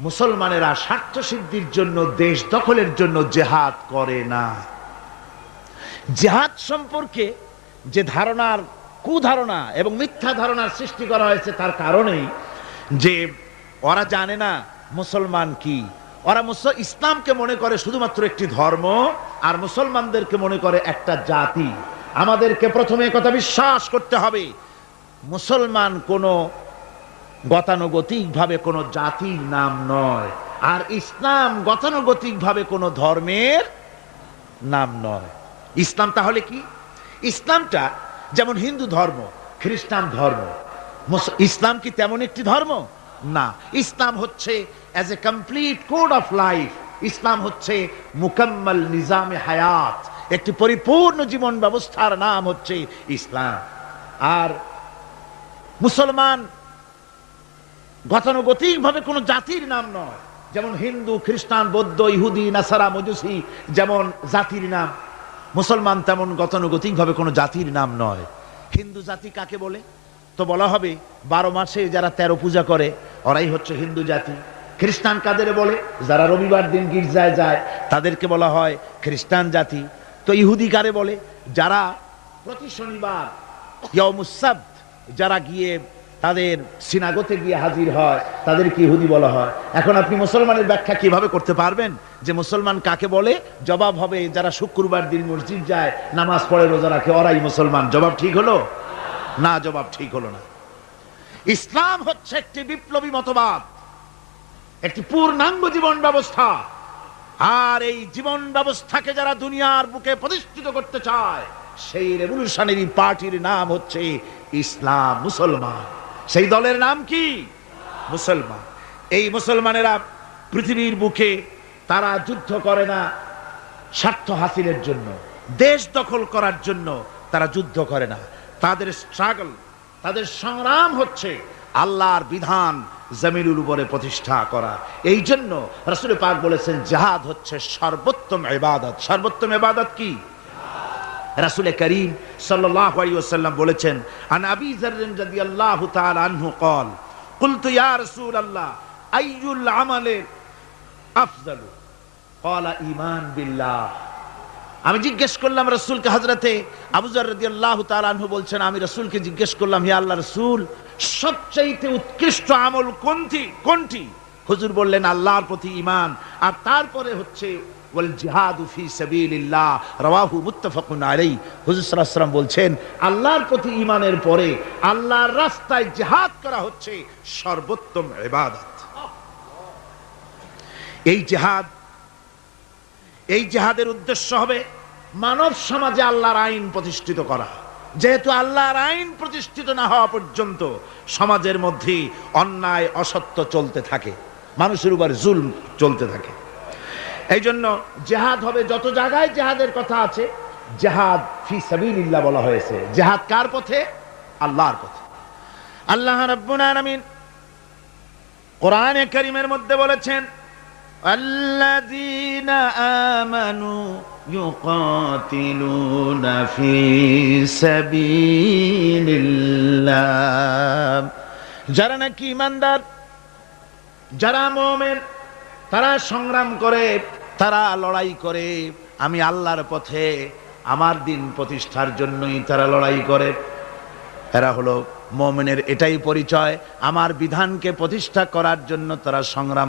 মুসলমানেরা স্বার্থ সিদ্ধির জন্য, দেশ দখলের জন্য জেহাদ করে না। জেহাদ সম্পর্কে যে ধারণার কুধারণা এবং মিথ্যা ধারণার সৃষ্টি করা হয়েছে তার কারণেই যে ওরা জানে না মুসলমান কি। ওরা ইসলামকে মনে করে শুধুমাত্র একটি ধর্ম আর মুসলমানদেরকে মনে করে একটা জাতি। আমাদেরকে প্রথমে কথা বিশ্বাস করতে হবে। মুসলমান কোনো গতানুগতিকভাবে কোনো জাতির নাম নয়। আর ইসলাম গতানুগতিকভাবে কোনো ধর্মের নাম নয়। ইসলাম তাহলে কি? ইসলামটা যেমন হিন্দু ধর্ম, খ্রিস্টান ধর্ম ইসলাম কি তেমন একটি ধর্ম? না। ইসলাম হচ্ছে as a complete code of life Islam হচ্ছে মুকাম্মল নিজামে হায়াত, একটি পরিপূর্ণ জীবন ব্যবস্থার নাম হচ্ছে ইসলাম। আর মুসলমান গতানুগতিকভাবে কোনো জাতির নাম নয়। যেমন হিন্দু, খ্রিস্টান, বৌদ্ধ, ইহুদি, নাসারা, মজুসি, যেমন জাতির নাম। মুসলমান তেমন গতানুগতিকভাবে কোনো জাতির নাম নয়। হিন্দু জাতি কাকে বলে? তো বলা হবে, বারো মাসে যারা তেরো পূজা করে, ওরাই হচ্ছে হিন্দু জাতি। খ্রিস্টান কাদের বলে? যারা রবিবার দিন গির্জায় যায়, তাদেরকে বলা হয় খ্রিস্টান জাতি। তো ইহুদি কারে বলে? যারা প্রতি শনিবার ইয়মুসাব্ত যারা গিয়ে তাদের সিনাগোতে গিয়ে হাজির হয়, তাদেরকে ইহুদি বলা হয়। এখন আপনি মুসলমানের ব্যাখ্যা কীভাবে করতে পারবেন? যে মুসলমান কাকে বলে? জবাব হবে, যারা শুক্রবার দিন মসজিদ যায়, নামাজ পড়ে, রোজা রাখে, ওরাই মুসলমান। জবাব ঠিক হলো? না, জবাব ঠিক হলো না। ইসলাম হচ্ছে একটি বিপ্লবী মতবাদ, একটি পূর্ণাঙ্গ জীবন ব্যবস্থা। আর এই জীবন ব্যবস্থাকে যারা দুনিয়ার বুকে প্রতিষ্ঠিত করতে চায়, সেই রেভলিউশনারি পার্টির নাম হচ্ছে ইসলাম মুসলমান। সেই দলের নাম কি? মুসলমান। এই মুসলমানেরা পৃথিবীর বুকে তারা যুদ্ধ করে না স্বার্থ হাসিলের জন্য, দেশ দখল করার জন্য তারা যুদ্ধ করে না। তাদের স্ট্রাগল তাদের সংগ্রাম হচ্ছে আল্লাহর বিধান জমিনুর উপরে প্রতিষ্ঠা করা। এই জন্য রসুল পাক বলেছেন, জাহাদ হচ্ছে সর্বোত্তম এবাদত সর্বোত্তম এবাদত কি? রাসুল করিম সাল্লাহ আলিয়াল্লাম বলেছেন, আন আবি জারিন আল্লাহ আনহু কল কুলতু ইয়া আল্লাহ আইয়ুল আমালে আফজাল? ইমান বিল্লাহ। আমি জিজ্ঞেস করলাম রসুলকে হজরতে আবুজার রদি আল্লাহ তালু বলছেন, আমি রসুলকে জিজ্ঞেস করলাম, হে আল্লাহ রসুল, সবচাইতে উৎকৃষ্ট আমল কোনটি? কোনটি? হুজুর বললেন, আল্লাহর প্রতি ইমান আর তারপরে হচ্ছে জেহাদের উদ্দেশ্য হবে মানব সমাজে আল্লাহর আইন প্রতিষ্ঠিত করা। যেহেতু আল্লাহর আইন প্রতিষ্ঠিত না হওয়া পর্যন্ত সমাজের মধ্যে অন্যায়, অসত্য চলতে থাকে। মানুষের উপর জুল চলতে থাকে। এই জন্য জেহাদ হবে যত জায়গায় জেহাদের কথা আছে জেহাদ ফি সাবিলিল্লাহ বলা হয়েছে জেহাদ কার পথে আল্লাহর পথে আল্লাহ রাব্বুল আলামিন কোরআনে কারীমের মধ্যে বলেছেন الذين آمنوا يقاتلون في سبيل الله যারা নাকি ইমানদার যারা মোমেন তারা সংগ্রাম করে, তারা লড়াই করে। আমি আল্লাহর পথে আমার দিন প্রতিষ্ঠার জন্যই তারা লড়াই করে। এরা হলো মোমেনের এটাই পরিচয়। আমার বিধানকে প্রতিষ্ঠা করার জন্য তারা সংগ্রাম